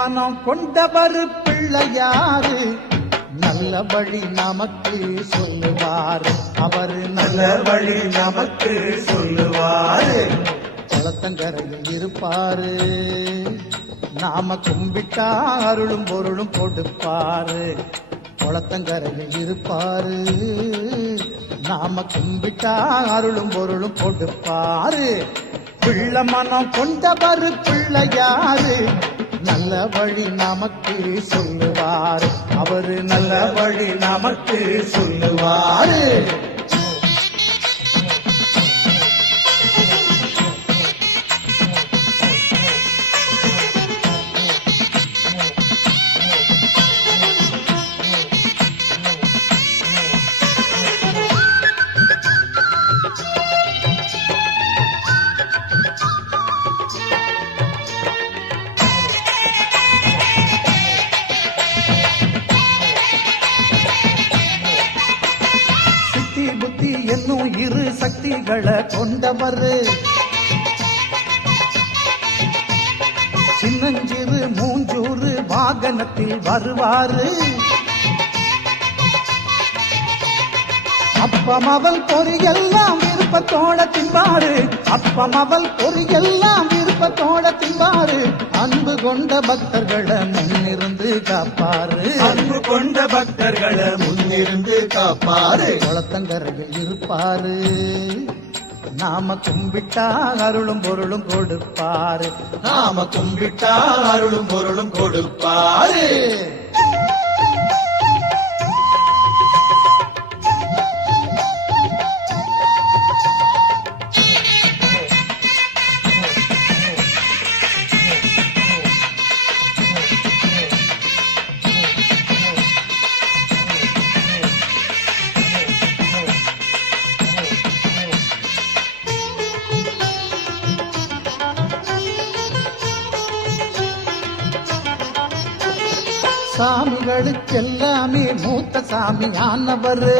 மனம் கொண்டவர் பிள்ளையாரு, நல்ல வழி நமக்கு சொல்லுவாரு. அவர் நல்ல வழி நமக்கு சொல்லுவாரு. குளத்தங்கரையில் இருப்பாரு, நாம கும்பிட்டா அருளும் பொருளும் கொடுப்பாரு. குளத்தங்கரையில் இருப்பாரு, நாம கும்பிட்டா அருளும் பொருளும் கொடுப்பாரு. பிள்ளை மனம் கொண்டவர் பிள்ளையாரு, நல்ல வழி நமக்கு சொல்லுவார். அவரு நல்ல வழி நமக்கு சொல்லுவாரு. புத்தி என்னும் இரு சக்திகளை கொண்டவர், சின்னஞ்சிறு மூஞ்சூறு வாகனத்தில் வருவாரு. அப்பம் அவள் பொறியெல்லாம் விருப்பத்தோட தின்பாரு. அப்பம் அவள் பொறியெல்லாம் விருப்பத்தோட தின்பாரு. அன்பு கொண்ட பக்தர்களை முன்னிருந்து காப்பாரு. அன்பு கொண்ட பக்தர்களை முன்னிருந்து காப்பாரு. குளத்தங்கரையில் இருப்பாரு, நாம கும்பிட்டா அருளும் பொருளும் கொடுப்பாரு. நாம கும்பிட்டா அருளும் பொருளும் கொடுப்பாரு. சாமிகளுக்கெல்லாமே மூத்த சாமி ஆனவர்,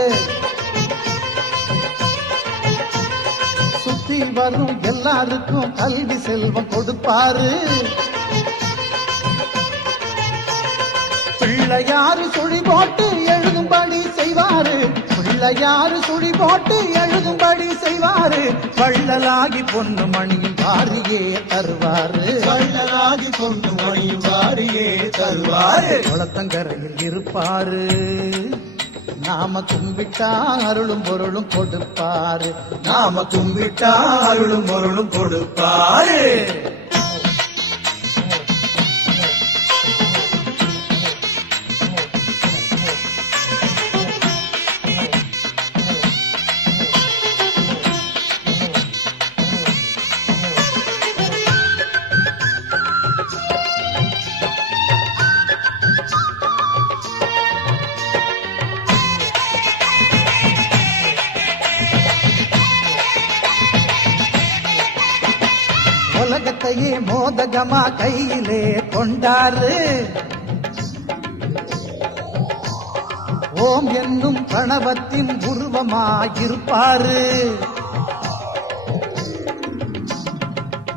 சுத்தி வரும் எல்லாருக்கும் கல்வி செல்வம் கொடுப்பாரு. பிள்ளையாரு சுழி போட்டு எழுதும்படி செய்வாரு. பிள்ளையாரு சுழி போட்டு எழுதும்படி செய்வாரு. வள்ளலாகி பொண்ணு மணியும் வாரியே தருவாரு. வள்ளலாகி பொண்ணு மணியும் வாரியே தருவாரு. குளத்தங்கரையில் இருப்பாரு, நாம கும்பிட்டா அருளும் பொருளும் கொடுப்பாரு. நாம கும்பிட்டா அருளும் பொருளும் கொடுப்பாரு. உலகத்தையே மோதகமா கையிலே கொண்டாரு. ஓம் என்னும் கணவத்தின் உருவமாயிருப்பாரு.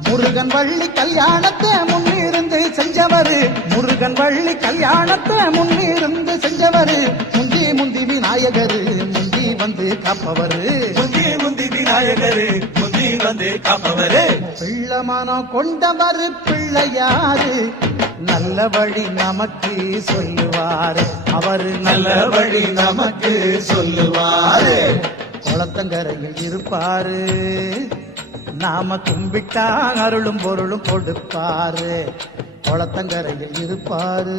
முருகன் வள்ளி கல்யாணத்தை முன்னிருந்து செஞ்சவரு. முருகன் வள்ளி கல்யாணத்தை முன்னிருந்து செஞ்சவரு. முந்தி முந்தி விநாயகரு முந்தி வந்து காப்பவரு. முந்தி முந்தி விநாயகரு முந்தி வந்து காப்பவரு. பிள்ளை மனம் கொண்டவர் பிள்ளையாரு, நல்ல வழி நமக்கு சொல்லுவாரு. அவரு நல்ல வழி நமக்கு சொல்லுவாரு. குளத்தங்கரையில் இருப்பாரு, நாம கும்பிட்டா அருளும் பொருளும் கொடுப்பாரு. குளத்தங்கரையில் இருப்பாரு,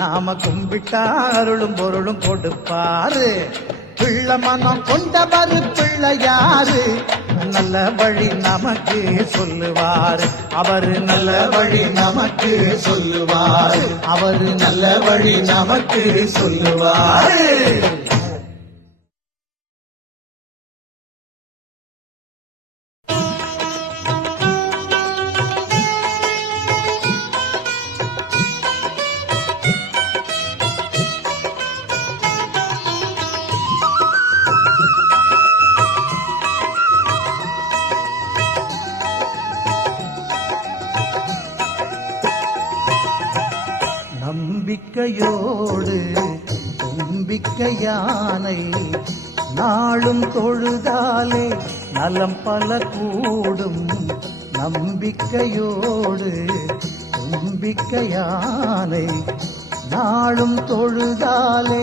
நாம கும்பிட்டா அருளும் பொருளும் கொடுப்பாரு. பிள்ளை மனம் கொண்டவர் பிள்ளையாரு, நல்ல வழி நமக்கு சொல்லுவாரு. அவரு நல்ல வழி நமக்கு சொல்லுவாரு. அவரு நல்ல வழி நமக்கு சொல்லுவாரு. நம்பிக்கையோடு தும்பிக்கை யானை நாளும் தொழுதாலே நலம் பல கூடும். நம்பிக்கையோடு தும்பிக்கை யானை நாளும் தொழுதாலே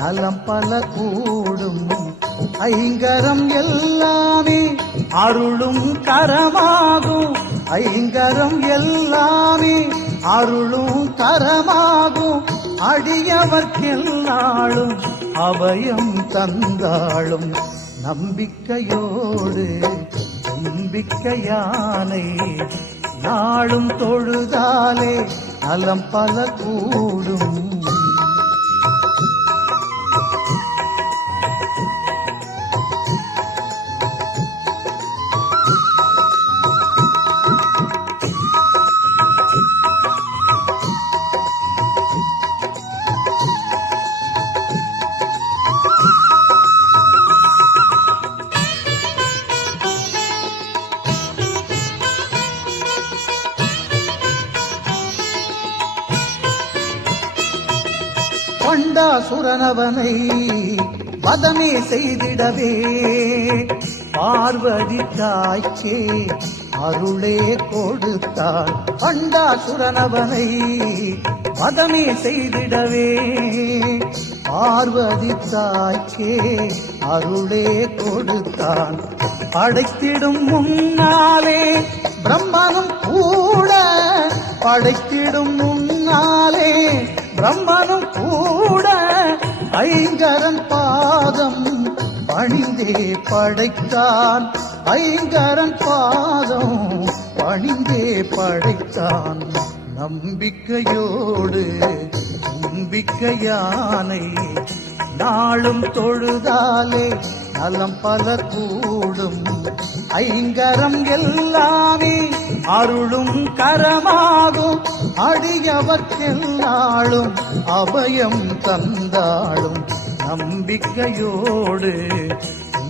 நலம் பல கூடும். ஐங்கரம் எல்லாமே அருளும் கரமாகும். ஐங்கரம் எல்லாமே அருளும் கரமாகும். அடியவர்க்கெல்லாளும் அபயம் தந்தாளும். நம்பிக்கையோடு தும்பிக்கை யானை நாளும் தொழுதாலே நலம் பல கூடும். பண்டாசுரனவனை வதமே செய்திடவே பார்வதி தாய்க்கே அருளே கொடுத்தாள். பண்டாசுரனவனை வதமே செய்திடவே பார்வதி தாய்க்கே அருளே கொடுத்தான். படைத்திடும் முன்னாலே பிரம்மனும் கூட படைத்திடும் முன்னாலே பிரம்மனும் கூட ஐங்கரன் பாதம் பணிந்தே படைத்தான். ஐங்கரன் பாதம் பணிந்தே படைத்தான். நம்பிக்கையோடு தும்பிக்கை யானை நாளும் தொழுதாலே நலம் பல கூடும். ஐங்கரம் எல்லாமே அருளும் கரமாகும். அடியவர்க்கெல்லாளும் அபயம் தந்தாளும். நம்பிக்கையோடு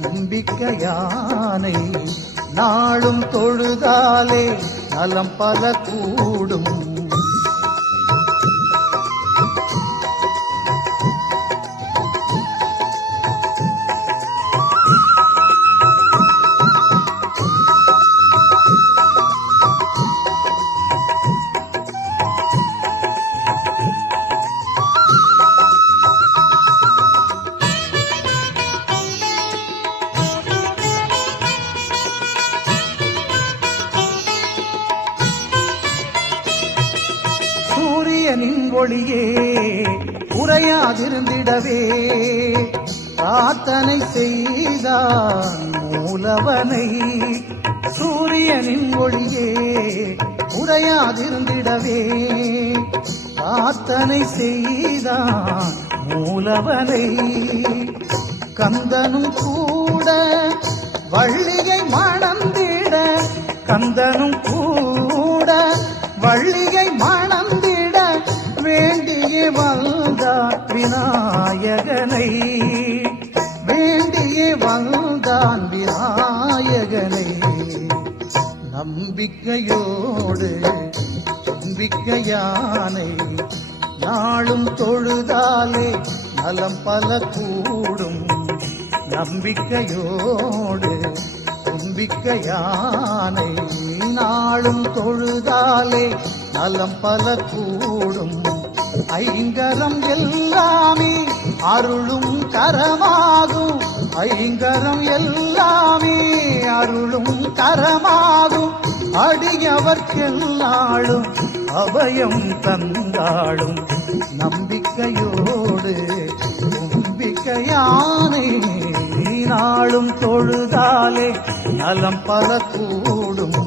தும்பிக்கை யானை நாளும் தொழுதாலே நலம் பல கூடும். சூரியனின் ஒளியே உறையாதிருந்திடவே பிரார்த்தனை செய்தான் மூலவனை. சூரியனின் ஒளியே உறையாதிருந்திடவே பிரார்த்தனை செய்தான் மூலவனை. கந்தனும் கூட வள்ளியை மணந்திட கந்தனும் கூட வள்ளியை மணந்திட வேண்டியே வந்தான் விநாயகனை. வேண்டியே வந்தான் விநாயகனை. நம்பிக்கையோடு தும்பிக்கை யானை நாளும் தொழுதாலே நலம் பல கூடும். நம்பிக்கையோடு தும்பிக்கை யானை நாளும் தொழுதாலே நலம் பல கூடும். ஐங்கரம் எல்லாமே அருளும் கரமாகும். ஐங்கரம் எல்லாமே அருளும் கரமாகும். அடியவர்க்கெல்லாளும் அபயம் தந்தாளும். நம்பிக்கையோடு தும்பிக்கை யானை நாளும் தொழுதாலே நலம் பல கூடும்.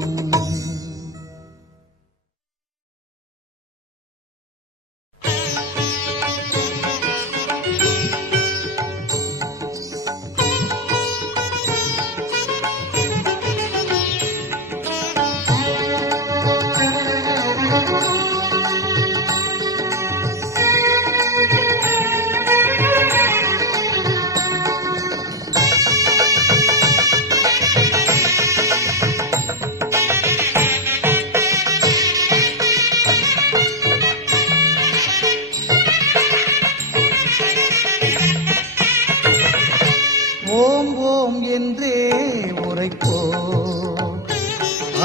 ஓம் ஓம் என்றே உரைப்போம்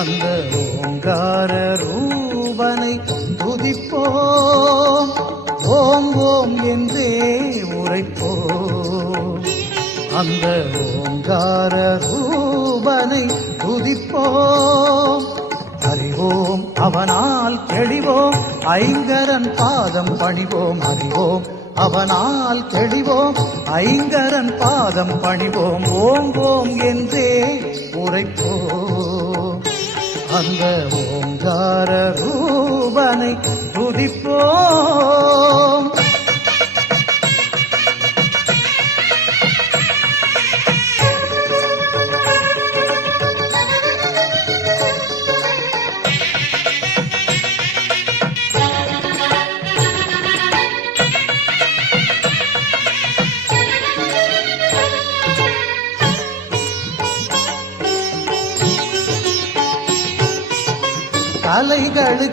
அந்த ஓங்கார ரூபனை துதிப்போம் ஓம் ஓம் என்றே உரைப்போம் அந்த ஓங்கார ரூபனை துதிப்போம் அறிவோம் அவனால் தெளிவோம் ஐங்கரன் பாதம் பணிவோம் அறிவோம் அவனால் தெளிவோம் ஐங்கரன் பாதம் பணிவோம் ஓம் ஓம் என்றே உரைப்போம் அந்த ஓங்கார ரூபனை துதிப்போம்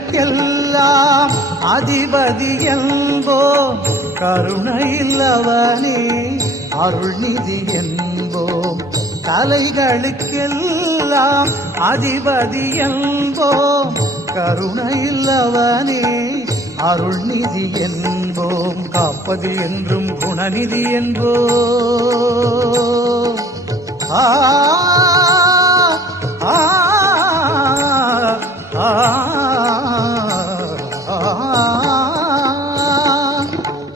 கலைகளுக்கெல்லாம் அதிபதி என்போம் கருணையில்லவனே அருள்நிதி என்போம் கலைகளுக்கெல்லாம் அதிபதி என்போம் கருணையில்லவனே அருள்நிதி என்போம் காப்பது என்றும் குணநிதி என்போம் ஆ ஆ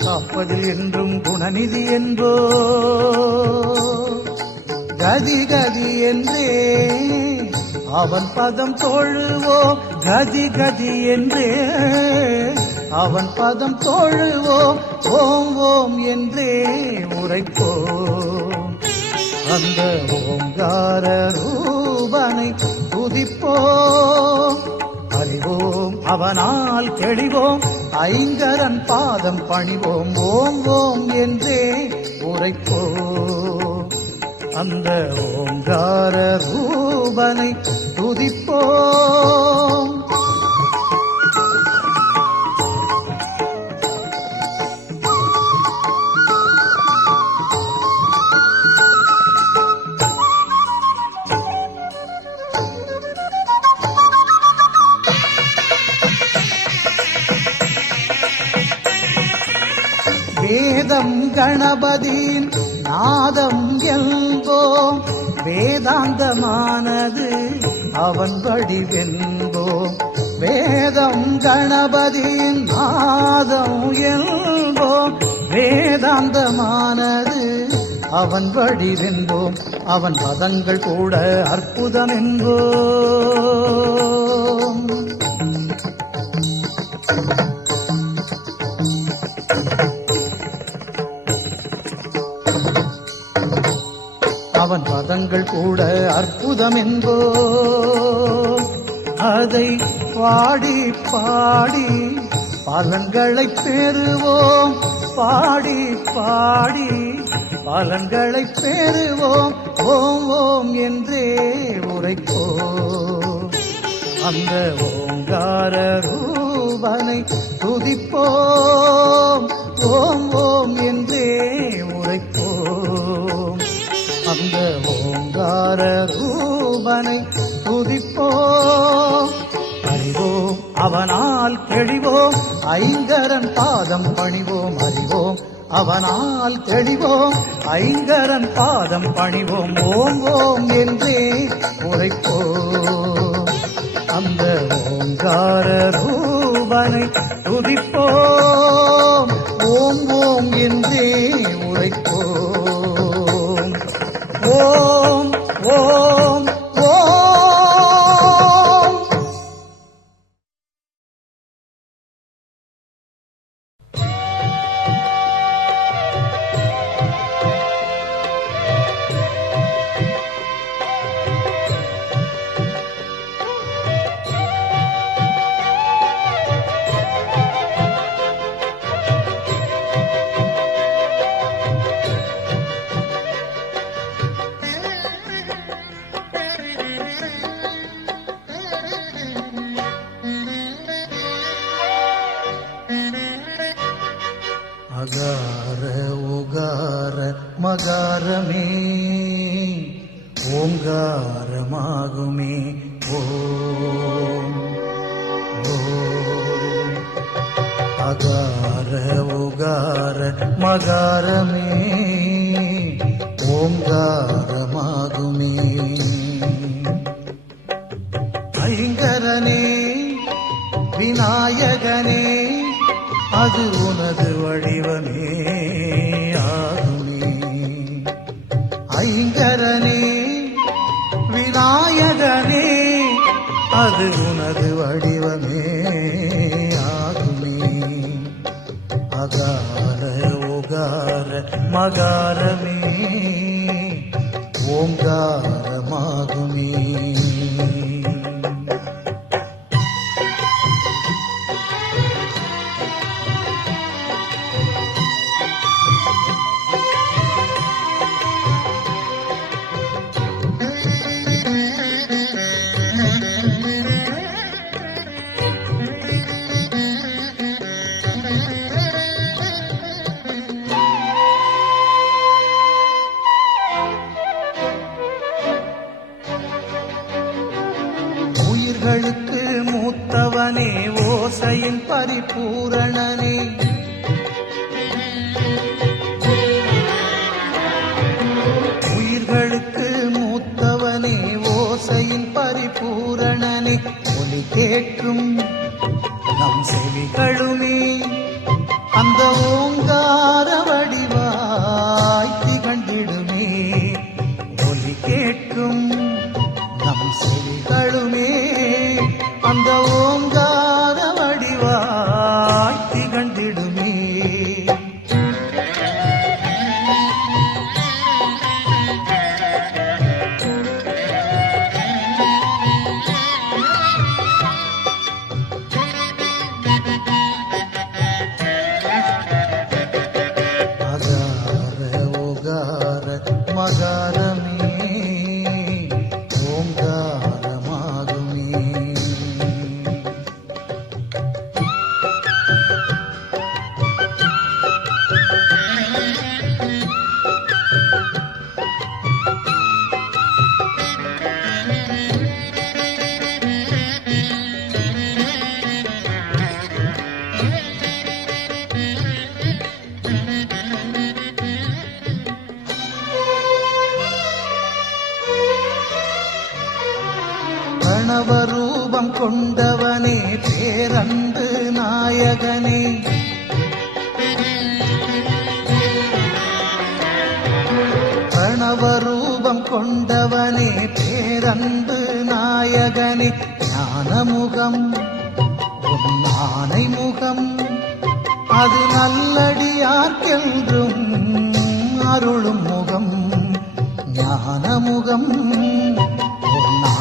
காப்பதில் என்றும் குணநிதி என்போ கதி கதி என்றே அவன் பதம் தொழுவோம் கதி கதி என்றே அவன் பதம் தொழுவோம் ஓம் ஓம் என்றே உரைப்போம் அந்த ஓங்கார ரூபனை துதிப்போம் அறிவோம் அவனால் தெளிவோம் ஐங்கரன் பாதம் பணிவோம் ஓம் ஓம் என்றே உரைப்போம் அந்த ஓங்கார ரூபனை துதிப்போம் வேதம் கணபதியின் நாதம் என்போம் வேதாந்தமானது அவன் வடிவென்போம் வேதம் கணபதியின் நாதம் என்போம் வேதாந்தமானது அவன் வடிவென்போம் அவன் பதங்கள் கூட அற்புதம் என்போம் அவன் பதங்கள் கூட அற்புதம் என்போம் அதை பாடி பாடி பலன்களை பெறுவோம் பாடி பாடி பலன்களை பெறுவோம் ஓம் ஓம் என்றே உரைப்போம் அந்த ஓங்கார ரூபனை துதிப்போம் ஓம் ஓம் என்றே உரைப்போம் அந்த ஓங்கார ரூபனை துதிப்போம் அறிவோம் அவனால் தெளிவோம் ஐங்கரன் பாதம் பணிவோம் அறிவோம் அவனால் தெளிவோம் ஐங்கரன் பாதம் பணிவோம் ஓம் ஓம் என்றே உரைப்போம் அந்த ஓங்கார ரூபனை துதிப்போம் ஓம் ஓம் என்றே உரைப்போம் ஓம் ஓம் ஓம் மகாரமே ஓங்காரமாகுமே ஓம் ஓம் அகார உகார மகாரமே ஓங்காரமாகுமே ஐங்கரனே விநாயகனே அது உனது வடிவமே ஆகுமே ஐங்கரனே விநாயகனே அது உனது வடிவமே ஆகுமே அகார உகார மகாரமே ஓங்காரமாகுமே உயிர்களுக்கு மூத்தவனே ஓசையின் பரிபூரணனே உயிர்களுக்கு மூத்தவனே ஓசையின் பரிபூரணனே ஒலி கேட்கும் நம் செவிகளுமே அந்த ஓங்கார வடிவாய் திகழ்ந்திடுமே ஒலி கேட்கும் நம் செவிகளுமே அந்த ஓங்கார வடிவாய் திகழ்ந்திடுமே அகார உகார மகாரமே ஓங்காரமாகுமே பிரணவரூபம் கொண்டவனே பேரன்பு நாயகனே பிரணவரூபம் கொண்டவனே பேரன்பு நாயகனே ஞானமுகம் உன் ஆணை முகம் அது நல்லடியார்க்கென்றும் அருளும் முகம் ஞானமுகம்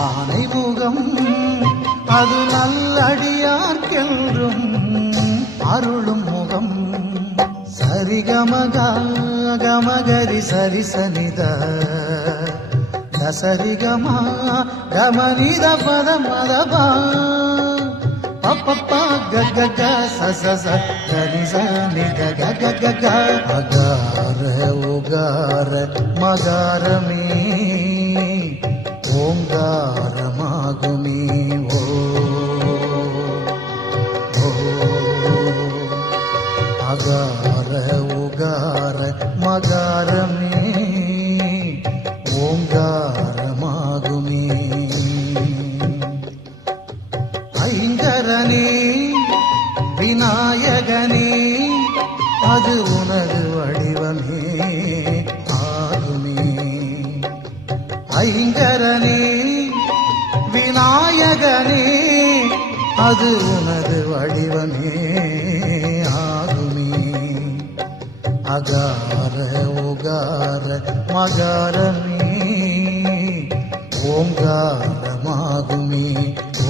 ஆனை முகம் அது நல்லடியார்க்கென்றும் அருளும் முகம் சரிகமக கமகரி சரிசனித சரிகமா கமனித பத மதபா பப்பப்பா கக சச கரிச நித கக அகார உகார மகாரமே ஓங்காரமாகுமே ஓ அகார உகார மகாரமே ஓங்காரமாகுமே ஐங்கரனே விநாயகனே அது உனது வடிவமே ஆகுமே ஐங்கரனே விநாயகனே அது உனது வடிவமே ஆகுமே அகார உகார மகாரமே ஓங்காரமாகுமே ஓ